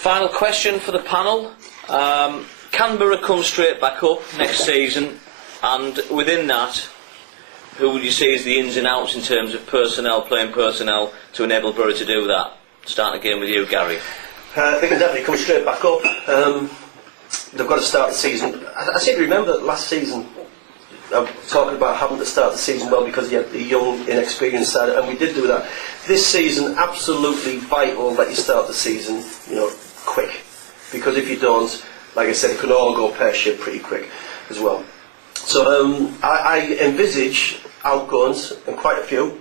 Final question for the panel. Can Boro come straight back up next season? And within that, who would you say is the ins and outs in terms of personnel, playing personnel, to enable Boro to do that? Start again with you, Gary. They can definitely come straight back up. They've got to start the season. I seem to remember that last season, I'm talking about having to start the season well because you had the young, inexperienced side, and we did do that. This season, absolutely vital that you start the season, quick. Because if you don't, like I said, it can all go pear-shaped pretty quick as well. So I envisage outgoings, and quite a few.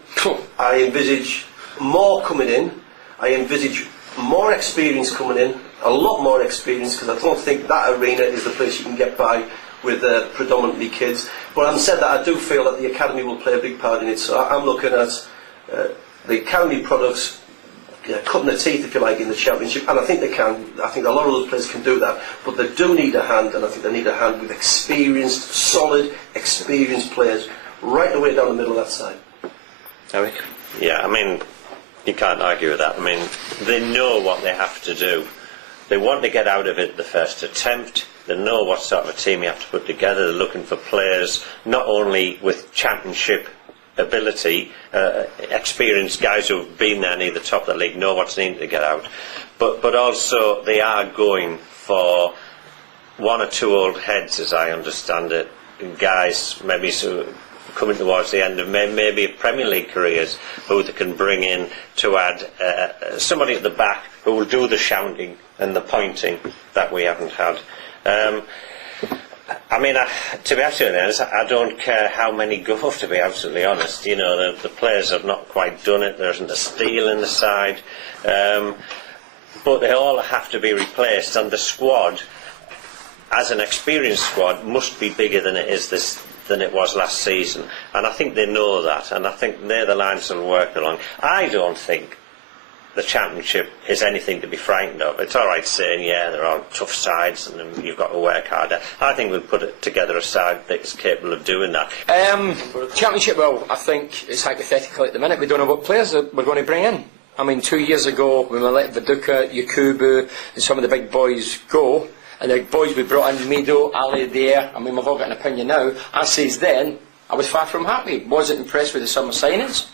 I envisage more coming in. I envisage more experience coming in, a lot more experience, because I don't think that arena is the place you can get by with predominantly kids. But having said that, I do feel that the academy will play a big part in it. So I'm looking at the academy products cutting their teeth, if you like, in the championship, and I think they can. I think a lot of those players can do that, but they do need a hand, and I think they need a hand with experienced, solid, experienced players right the way down the middle of that side. Eric? Yeah, I mean, you can't argue with that. I mean, they know what they have to do. They want to get out of it the first attempt. They know what sort of a team you have to put together. They're looking for players not only with championship ability, experienced guys who've been there near the top of the league, know what's needed to get out, but also they are going for one or two old heads, as I understand it, guys maybe coming towards the end of maybe Premier League careers, who they can bring in to add somebody at the back who will do the shouting and the pointing that we haven't had. I mean, to be absolutely honest, I don't care how many go, to be absolutely honest. The players have not quite done it. There isn't a steal in the side. But they all have to be replaced, and the squad, as an experienced squad, must be bigger than it was last season. And I think they know that, and I think they're the lines that will work along. I don't think the championship is anything to be frightened of. It's all right saying, yeah, there are tough sides and you've got to work harder. I think we'll put together a side that's capable of doing that. Championship, well, I think it's hypothetical at the minute. We don't know what players we're going to bring in. I mean, 2 years ago, when we let Viduka, Yakubu and some of the big boys go, and the boys we brought in, Mido, Ali there, I mean, we've all got an opinion now. I says then, I was far from happy. Wasn't impressed with the summer signings.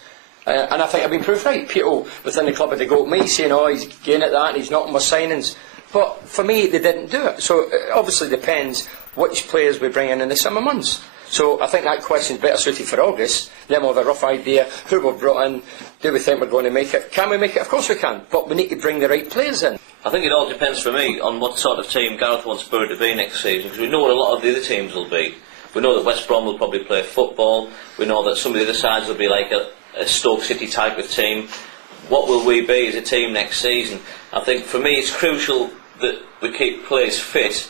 And I think I've been proved right. People within the club had to go at me saying, oh, he's getting at that and he's not on my signings. But for me, they didn't do it. So it obviously depends which players we bring in the summer months. So I think that question's better suited for August. Then we'll have a rough idea who we've brought in. Do we think we're going to make it? Can we make it? Of course we can. But we need to bring the right players in. I think it all depends for me on what sort of team Gareth wants Boro to be next season, because we know what a lot of the other teams will be. We know that West Brom will probably play football. We know that some of the other sides will be like a Stoke City type of team. What will we be as a team next season? I think for me it's crucial that we keep players fit.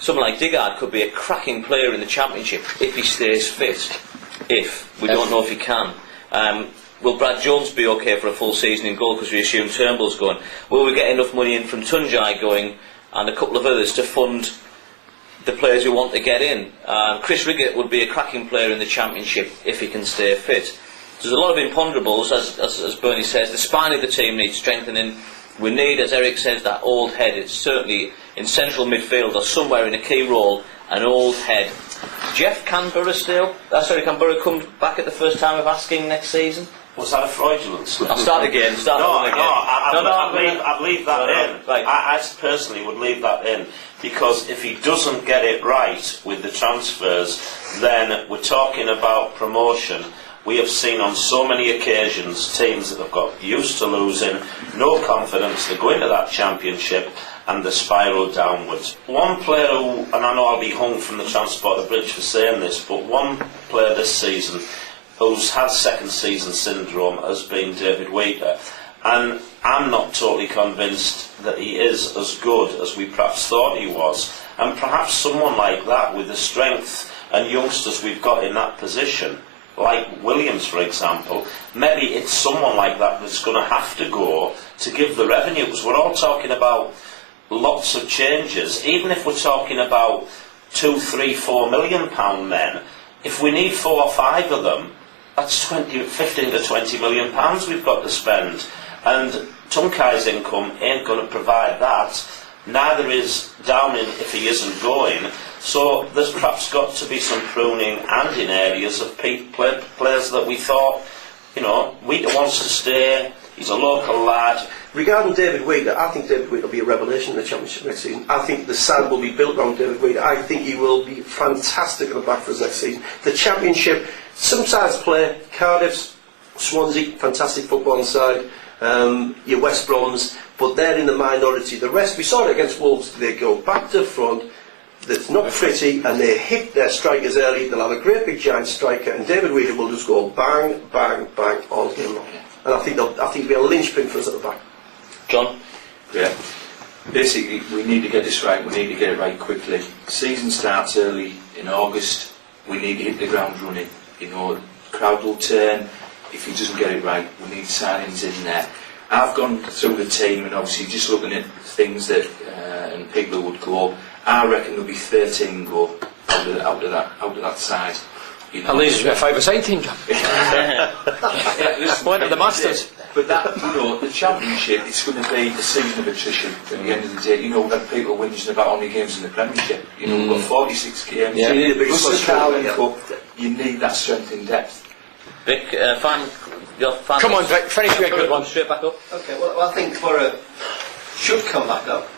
Someone like Digard could be a cracking player in the Championship if he stays fit. We don't know if he can. Will Brad Jones be okay for a full season in goal, because we assume Turnbull's going? Will we get enough money in from Tunjai going and a couple of others to fund the players we want to get in? Chris Riggett would be a cracking player in the Championship if he can stay fit. There's a lot of imponderables, as Bernie says. The spine of the team needs strengthening. We need, as Eric says, that old head. It's certainly in central midfield or somewhere in a key role, an old head. Jeff, can Boro can Boro come back at the first time of asking next season? Was that a fraudulence? I'll start again. I'd leave that in. Right. I personally would leave that in, because if he doesn't get it right with the transfers, then we're talking about promotion. We have seen on so many occasions teams that have got used to losing, no confidence, they go into that Championship and they spiral downwards. One player who, and I know I'll be hung from the transport of the bridge for saying this, but one player this season who's had second season syndrome has been David Wheater. And I'm not totally convinced that he is as good as we perhaps thought he was. And perhaps someone like that, with the strength and youngsters we've got in that position, like Williams, for example, maybe it's someone like that that's going to have to go to give the revenue, because we're all talking about lots of changes. Even if we're talking about £2, £3, £4 million men, if we need 4 or 5 of them, that's 15 to 20 million pounds we've got to spend. And Tunkai's income ain't going to provide that. Neither is Downing if he isn't going. So there's perhaps got to be some pruning and in areas of players that we thought, you know, Wheater wants to stay, he's a local lad. Regarding David Wheater, I think David Wheater will be a revelation in the Championship next season. I think the side will be built around David Wheater. I think he will be fantastic at the back for us next season. The Championship, some sides play, Cardiff's, Swansea, fantastic football side, your West Broms, but they're in the minority. The rest, we saw it against Wolves, they go back to front, that's not pretty, and they hit their strikers early. They'll have a great big giant striker, and David Wheater will just go bang, bang, bang all game long. And I think it'll be a linchpin for us at the back. John? Yeah. Basically, we need to get this right. We need to get it right quickly. Season starts early in August. We need to hit the ground running. You know, crowd will turn. If he doesn't get it right, we need signings in there. I've gone through the team and obviously just looking at things that and people who would go. I reckon there'll be 13 go out of that side. You know, At least a 5-a-side team, John. Point of the Masters. But that, you know, the Championship, it's going to be a season of attrition at the end of the day. You know, we've had people whinging about how many games in the Premiership. You know, we've got 46 games. Yeah. You need a big Plus the squad. Carling Cup, you need that strength in depth. Vic, your fan. Come on, Vic, finish with a good one. Straight back up. Okay, well, I think Boro should come back up,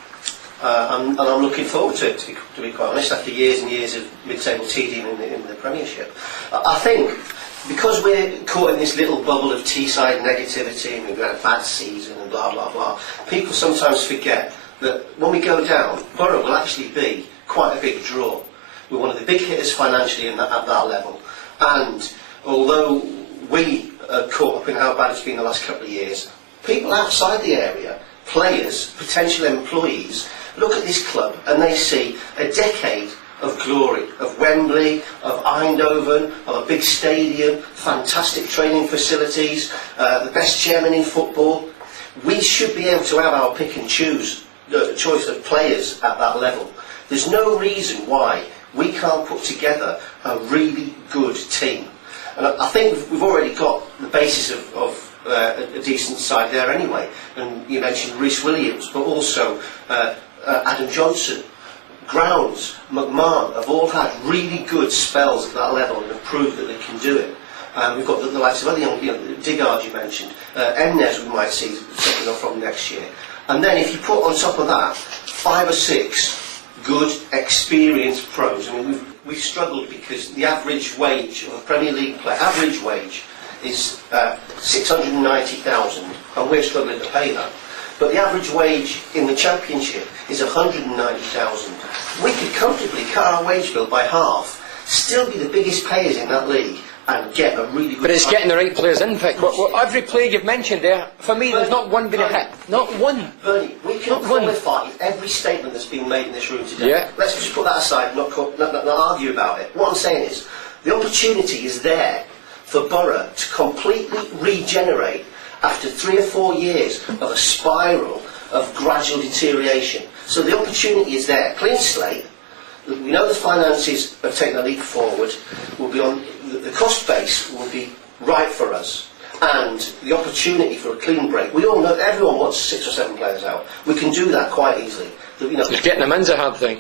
and I'm looking forward to it, to be quite honest, after years and years of mid-table teething in the Premiership. I think, because we're caught in this little bubble of Teesside negativity, and we've had a bad season and blah, blah, blah, people sometimes forget that when we go down, Boro will actually be quite a big draw. We're one of the big hitters financially at that level, and although we are caught up in how bad it's been the last couple of years, people outside the area, players, potential employees, look at this club and they see a decade of glory, of Wembley, of Eindhoven, of a big stadium, fantastic training facilities, the best chairman in football. We should be able to have our pick and choose choice of players at that level. There's no reason why we can't put together a really good team. And I think we've already got the basis of a decent side there anyway. And you mentioned Rhys Williams, but also Adam Johnson, Grounds, McMahon have all had really good spells at that level and have proved that they can do it. We've got the likes of other young, Digard you mentioned, Emnes we might see something from next year. And then if you put on top of that 5 or 6 good, experienced pros, I mean we've struggled because the average wage of a Premier League player, average wage is 690,000 and we're struggling to pay that. But the average wage in the Championship is 190,000. We could comfortably cut our wage bill by half, still be the biggest payers in that league and get a really good... But it's getting the right players in, Vic. Every player you've mentioned there, for me, there's not one going to hit. Not one. Bernie, we can qualify every statement that's been made in this room today. Yeah. Let's just put that aside, not argue about it. What I'm saying is, the opportunity is there for Boro to completely regenerate after 3 or 4 years of a spiral of gradual deterioration. So the opportunity is there. Clean slate. We know the finances have taken a leap forward. We'll be on the cost base will be right for us, and the opportunity for a clean break. We all know everyone wants 6 or 7 players out. We can do that quite easily. Just getting them in's a hard thing.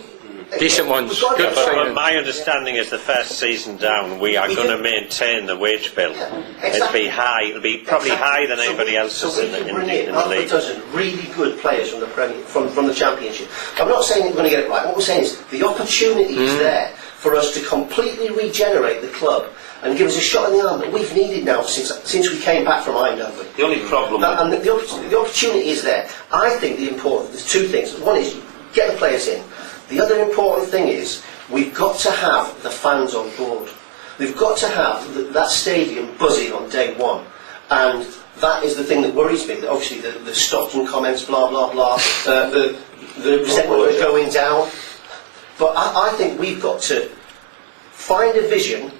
Decent ones, good But signing. my understanding is the first season down, we are going to maintain the wage bill. Yeah, It'll exactly. be high. It'll be probably higher than anybody else's in the half a league. dozen really good players from the from the Championship. I'm not saying that we're going to get it right. What we're saying is the opportunity is there for us to completely regenerate the club and give us a shot in the arm that we've needed now since we came back from Eindhoven. The only problem... And the opportunity is there. I think there's 2 things. One is get the players in. The other important thing is we've got to have the fans on board. We've got to have that stadium buzzing on day one. And that is the thing that worries me. That obviously the Stockton comments, blah, blah, blah, the resentment of going down. But I think we've got to find a vision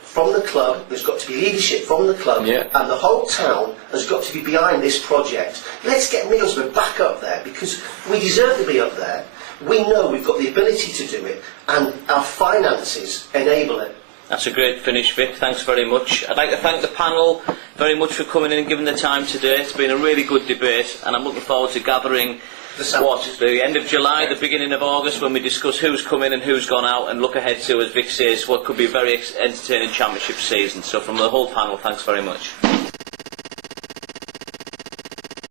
from the club. There's got to be leadership from the club, and the whole town has got to be behind this project. Let's get Middlesbrough back up there because we deserve to be up there. We know we've got the ability to do it, and our finances enable it. That's a great finish, Vic. Thanks very much. I'd like to thank the panel very much for coming in and giving the time today. It's been a really good debate, and I'm looking forward to gathering the end of July, the beginning of August, when we discuss who's come in and who's gone out, and look ahead to, as Vic says, what could be a very entertaining championship season. So from the whole panel, thanks very much.